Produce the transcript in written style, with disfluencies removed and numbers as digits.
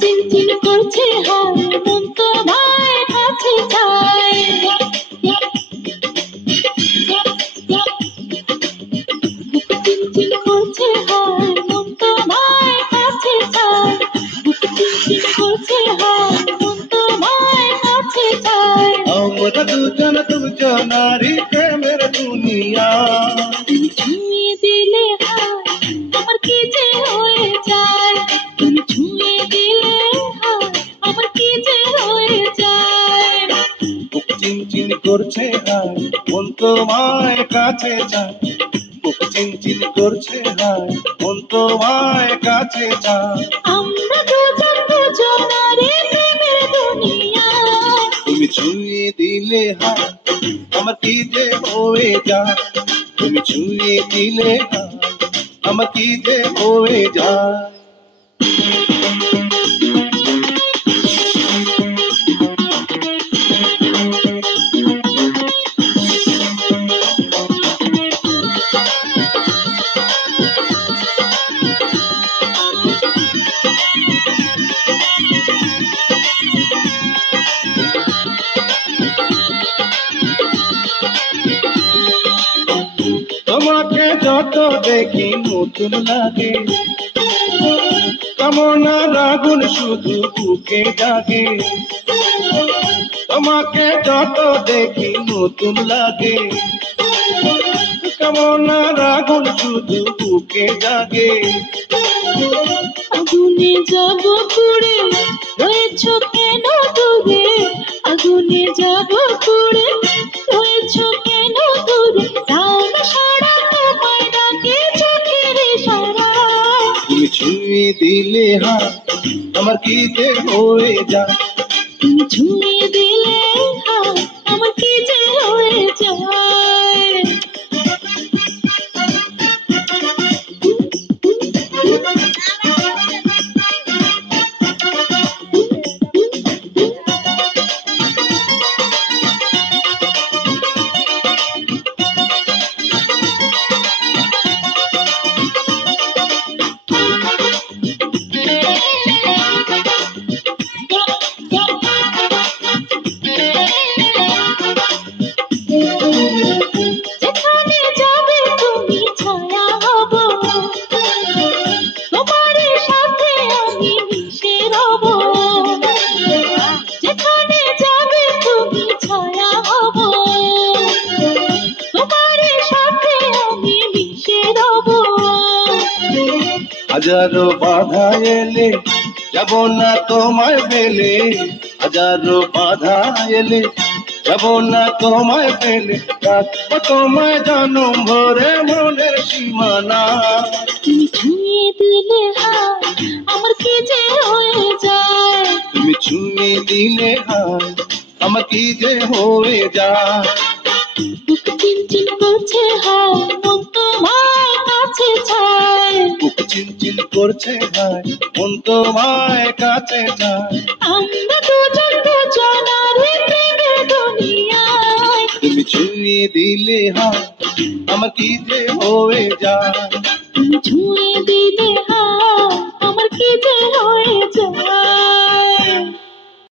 চিনচিন করছে হায় মন তোমার কাছে চায় চিনচিন করছে হায় মন তোমার কাছে চায় চিনচিন করছে হায় মন তোমার কাছে চায় আমরা দুজন দুজনারই প্রেমের দুনিয়া তুমি ছুঁয়ে দিলে হায় আমার কি যে হয়ে যায় তুমি ছুঁয়ে দিলে হায় আমার কি যে হয়ে যায় বুক চিনচিন করছে হায় মন তোমায় কাছে চায় বুক চিনচিন করছে হায় মন তোমায় কাছে চায় আমরা দুজন দুজনারে প্রেমের দুনিয়ায় তুমি ছুঁয়ে দিলে হায় আমার কি যে হয়ে যায় তুমি ছুঁয়ে দিলে হায় আমার কি যে হয়ে যায় তোমাকে যত দেখি নতুন লাগে কামনার আগুন শুধু বুকে জাগে তোমাকে যত দেখি নতুন লাগে কামনার আগুন শুধু বুকে জাগে আগুনে যাব পুড়ে রয়েছ কেন দূরে আগুনে যাব পুড়ে রয়েছ কেন দূরে দাও না সারা তোমার ডাকে চোখের ইশারা তুমি ছুঁয়ে দিলে হাত আমার কি যে হয়ে যায় তুমি ছুঁয়ে দিলে হায় আমার কি যে হয়ে যায় যেখানে যাবে তুমি ছায়া হব তোমার সাথে আমি মিশে রব যেখানে যাবে তুমি ছায়া হব তোমার সাথে আমি মিশে রব হাজারো বাধা এলে যাব না তোমায় পেলে হাজারো বাধা এলে যাব না তোমায় পেলে রাখবো তোমায় জনম ভরে মনের সীমানা তুমি ছুঁয়ে দিলে হায় আমার কি যে হয়ে যায় তুমি ছুঁয়ে দিলে হায় আমার কি যে হয়ে যায় বুক চিনচিন করছে হায় মন তোমার কাছে চায় বুক চিনচিন করছে হায় মন তোমায় কাছে যায় আমরা দুজন দুজনারে প্রেমের দুনিয়ায় তুমি ছুঁয়ে দিলে হায় আমার কি যে হয়ে যায় তুমি ছুঁয়ে দিলে